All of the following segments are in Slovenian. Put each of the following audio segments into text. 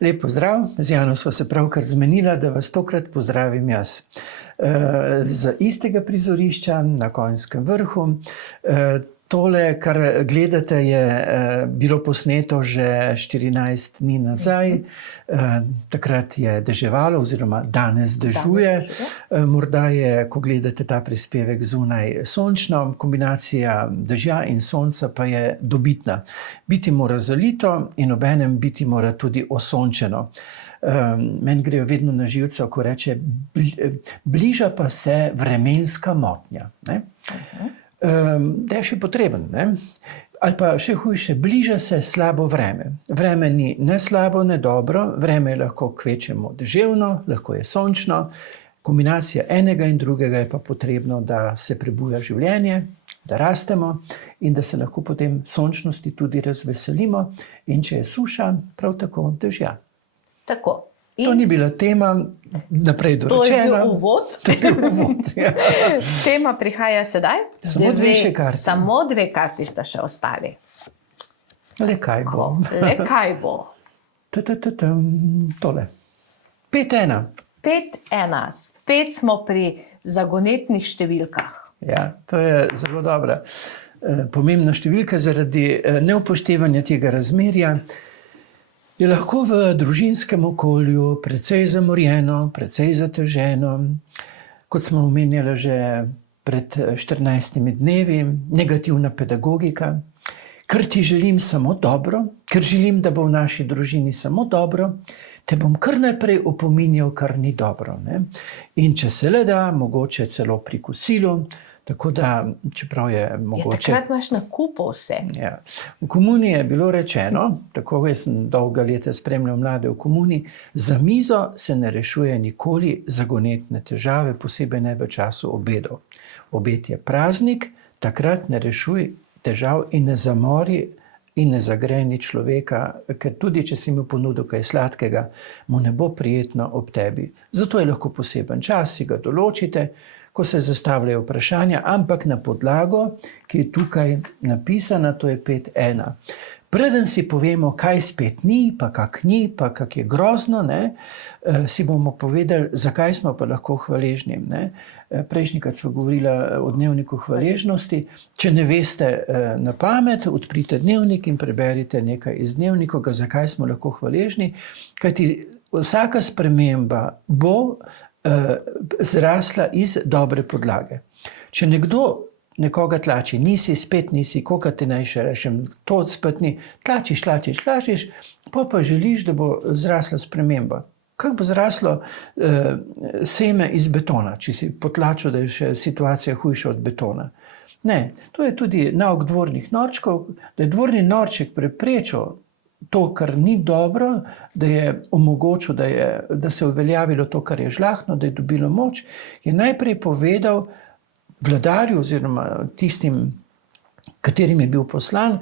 Lep pozdrav, z Jano sva se pravkar zmenila, da vas tokrat pozdravim jaz. Z istega prizorišča na Konjskem vrhu. Tole, kar gledate, je bilo posneto že 14 dni nazaj. Takrat je deževalo oziroma danes dežuje. Morda je, ko gledate ta prispevek zunaj, sončno. Kombinacija dežja in sonca pa je dobitna. Biti mora zalito in obenem biti mora tudi osončeno. Meni grejo vedno na živce, ko reče, bliža pa se vremenska motnja. Ne? Da je še potreben, ne? Ali pa še hujše, bliža se slabo vreme. Vreme ni ne slabo, ne dobro, vreme je lahko kvečemo deževno, lahko je sončno. Kombinacija enega in drugega je pa potrebno, da se prebuja življenje, da rastemo in da se lahko potem sončnosti tudi razveselimo. In če je suša, prav tako dežja. Tako. To ni bila tema, naprej dorečena. To je bil uvod. Ja. Tema prihaja sedaj. Samo dve še karti. Samo dve karti sta še ostali. Le kaj bo? Le kaj bo? Tole. 5-1. 5-1. Spet smo pri zagonetnih številkah. Ja, to je zelo dobra. Pomembna številka zaradi neupoštevanja tega razmerja. Je lahko v družinskem okolju precej zamorjeno, precej zateženo, kot smo omenjali že pred 14 dnevi, negativna pedagogika, ker ti želim samo dobro, ker želim, da bo v naši družini samo dobro, te bom kar naprej opominjal, kar ni dobro. Ne? In če se le da, mogoče celo pri kosilu, tako da, čeprav je mogoče... Takrat imaš na kupu vse. Ja. V komuni je bilo rečeno, tako jaz sem dolga leta spremljal mlade v komuni, za mizo se ne rešuje nikoli zagonetne težave, posebej ne v času obedov. Obed je praznik, takrat ne rešuj težav in ne zamori in ne zagreni človeka, ker tudi, če si mu ponudil kaj sladkega, mu ne bo prijetno ob tebi. Zato je lahko poseben čas, si ga določite, ko se zastavljajo vprašanja, ampak na podlago, ki je tukaj napisana, to je 5-1. Preden si povemo, kaj spet ni, pa kak ni, pa kak je grozno, ne, si bomo povedali, zakaj smo pa lahko hvaležni. Ne. Prejšnjikrat smo govorili o dnevniku hvaležnosti. Če ne veste na pamet, odprite dnevnik in preberite nekaj iz dnevnika, zakaj smo lahko hvaležni, kajti vsaka sprememba bo zrasla iz dobre podlage. Če nekdo nekoga tlači, nisi, spet nisi, koga te naj še rešem, to spet ni, tlačiš, pa želiš, da bo zrasla sprememba. Kako bo zraslo seme iz betona, če si potlačil, da je še situacija hujša od betona? Ne, to je tudi nauk dvornih norčkov, da je dvorni norček preprečil to, kar ni dobro, da je omogočil, da se je uveljavilo to, kar je žlahno, da je dobilo moč, je najprej povedal vladarju oziroma tistim, katerim je bil poslan,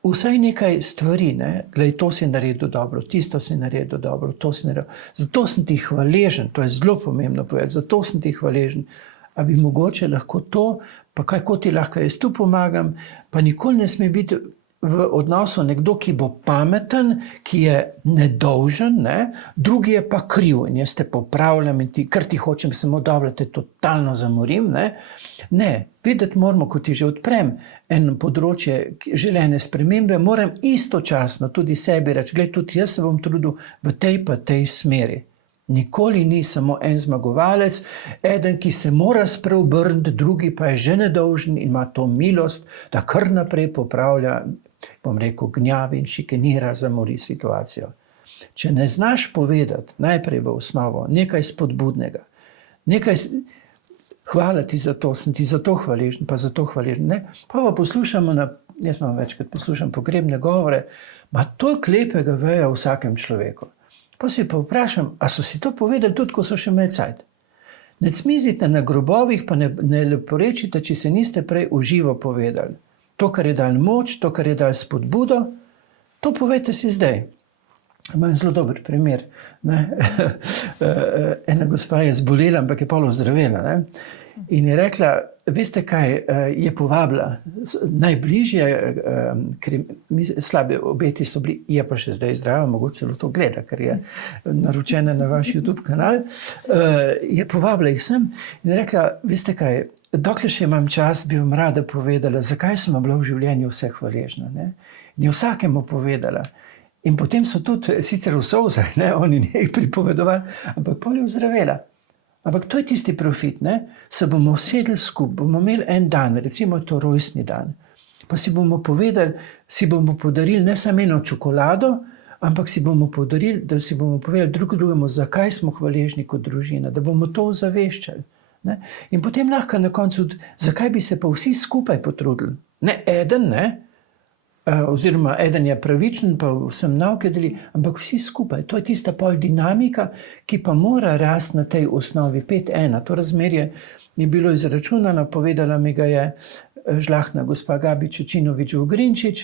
vsaj nekaj stvari, ne? Glej, to si naredil dobro, tisto si naredil dobro, to si naredil. Zato sem ti hvaležen, to je zelo pomembno povedati, zato sem ti hvaležen. A bi mogoče lahko to, pa kako ti lahko jaz tu pomagam, pa nikoli ne sme biti v odnosu nekdo, ki bo pameten, ki je nedolžen, ne? Drugi je pa kriv in jaz te popravljam in kar ti hočem samo dobro, te totalno zamorim. Ne, vedeti moramo, ko ti že odprem eno področje želene spremembe, moram istočasno tudi sebi reči, gled, tudi jaz se bom trudil v tej pa tej smeri. Nikoli ni samo en zmagovalec, eden, ki se mora spreobrniti, drugi pa je že nedolžen in ima to milost, da kar naprej popravlja, bom rekel, gnjavi in šikanira, zamori situacijo. Če ne znaš povedati najprej v osnovo nekaj spodbudnega, nekaj, hvala ti za to, sem ti za to hvaležen, pa za to hvaležen, ne? Pa poslušamo, jaz imam večkrat poslušam pogrebne govore, ma toliko lepega vejo v vsakem človeku. Pa si pa vprašam, a so si to povedali tudi, ko so še imeli cajt? Ne cmizite na grobovih, pa ne leporečite, če se niste prej v živo povedali. To, kar je dal moč, to, kar je dal spodbudo, to povejte si zdaj. Imam zelo dober primer. Ne? Ena gospa je zbolela, ampak je pol ozdravela. Ne? In je rekla, veste kaj, je povabila najbližje, slabe obeti so bili, je pa še zdaj zdrava, mogoče celo to gleda, ker je naročena na vaš YouTube kanal, je povabila jih sem in rekla, veste kaj, dokler še imam čas, bi vam rada povedala, zakaj sem bila v življenju vse hvaležna. Ne? In je vsakemu povedala. In potem so tudi, sicer v solzah, oni ne jih pripovedovali, ampak pol je ozdravela. Ampak to je tisti profit, ne? Se bomo usedli skupaj, bomo imeli en dan, recimo to rojstni dan, pa si bomo povedali, si bomo podarili ne samo eno čokolado, ampak si bomo podarili, da si bomo povedali drugemu, zakaj smo hvaležni kot družina, da bomo to ozaveščali. Ne? In potem lahko na koncu, zakaj bi se pa vsi skupaj potrudili? Ne eden, ne? Oziroma eden je pravičen, pa vsem nauke deli, ampak vsi skupaj. To je tista pol dinamika, ki pa mora rasti na tej osnovi 5:1. To razmerje je bilo izračunano, povedala mi ga je žlahtna gospa Gabi Čečinovič Vogrinčič.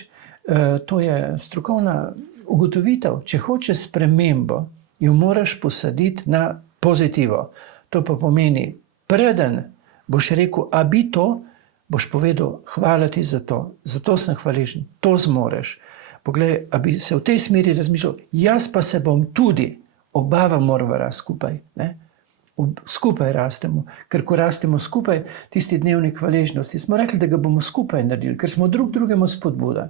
To je strokovna ugotovitev. Če hočeš spremembo, jo moraš posaditi na pozitivo. To pa pomeni, preden boš rekel, a bi to, boš povedal, hvala ti za to sem hvaležen, to zmoreš. Poglej, a bi se v tej smeri razmišljal, jaz pa se bom tudi, obava morava rasti skupaj. Ne? Skupaj rastemo, ker ko rastemo skupaj, tisti dnevnik hvaležnosti, smo rekli, da ga bomo skupaj naredili, ker smo drugemu spodbuda.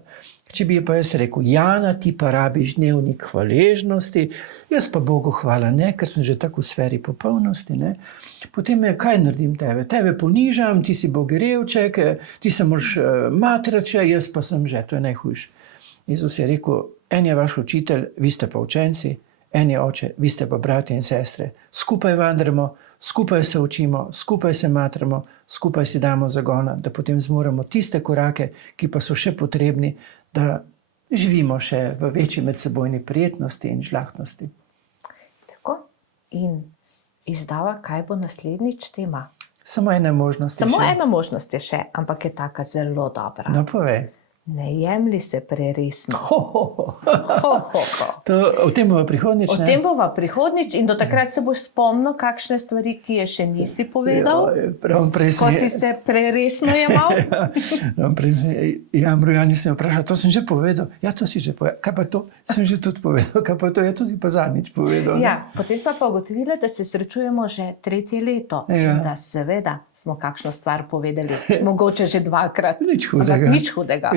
Če bi pa jaz rekel, Jana, ti pa rabiš dnevnik hvaležnosti, jaz pa Bogu hvala ne, ker sem že tako v sferi popolnosti, ne. Potem kaj naredim tebe? Tebe ponižam, ti si bogirevček, ti se moraš matrati, jaz pa sem že, to je najhujše. Jezus je rekel, en je vaš učitelj, vi ste pa učenci, en je oče, vi ste pa brati in sestre. Skupaj vandremo, skupaj se učimo, skupaj se matramo, skupaj si damo zagona, da potem zmoremo tiste korake, ki pa so še potrebni, da živimo še v večji medsebojni prijetnosti in žlahtnosti. Tako. In izdava, kaj bo naslednjič tema? Samo ena možnost. Samo ena možnost je še, ampak je taka zelo dobra. No, povej. Ne jemlji se preresno. O tem bova prihodnjič, ne? O tem bova prihodnjič in do takrat se boš spomnil, kakšne stvari, ki je še nisi povedal, ko si se preresno jemal. Jamro, ja nisem vprašal, to sem že povedal. Ja, to si že povedal. Kaj pa to? Sem že tudi povedal. Kaj pa to? Ja, to si pa zadnjič povedal. Ja, potem sva pa ugotovila, da se srečujemo že 3. leto. Ja. In da seveda smo kakšno stvar povedali. Mogoče že 2-krat. Nič hudega. Ampak nič hudega.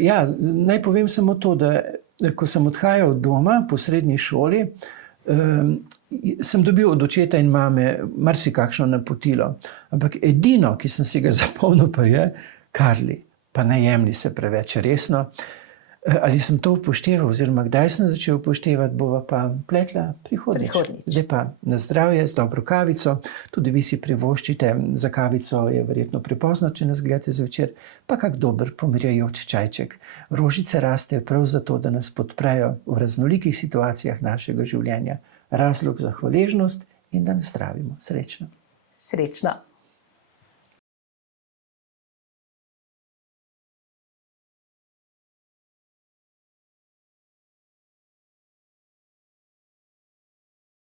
Ja, naj povem samo to, da ko sem odhajal od doma po srednji šoli, sem dobil od očeta in mame marsikakšno napotilo. Ampak edino, ki sem si ga zapomnil, pa je, Karli, pa ne jemlji se preveč resno. Ali sem to upošteval, oziroma kdaj sem začel upoštevati, bova pa pletla prihodnjič. Zdaj pa na zdravje, z dobro kavico, tudi vi si privoščite, za kavico je verjetno prepozno, če nas gledate zvečer, pa kak dober pomirjajoč čajček. Rožice rastejo prav zato, da nas podprejo v raznolikih situacijah našega življenja. Razlog za hvaležnost in da nas zdravimo. Srečno. Srečno.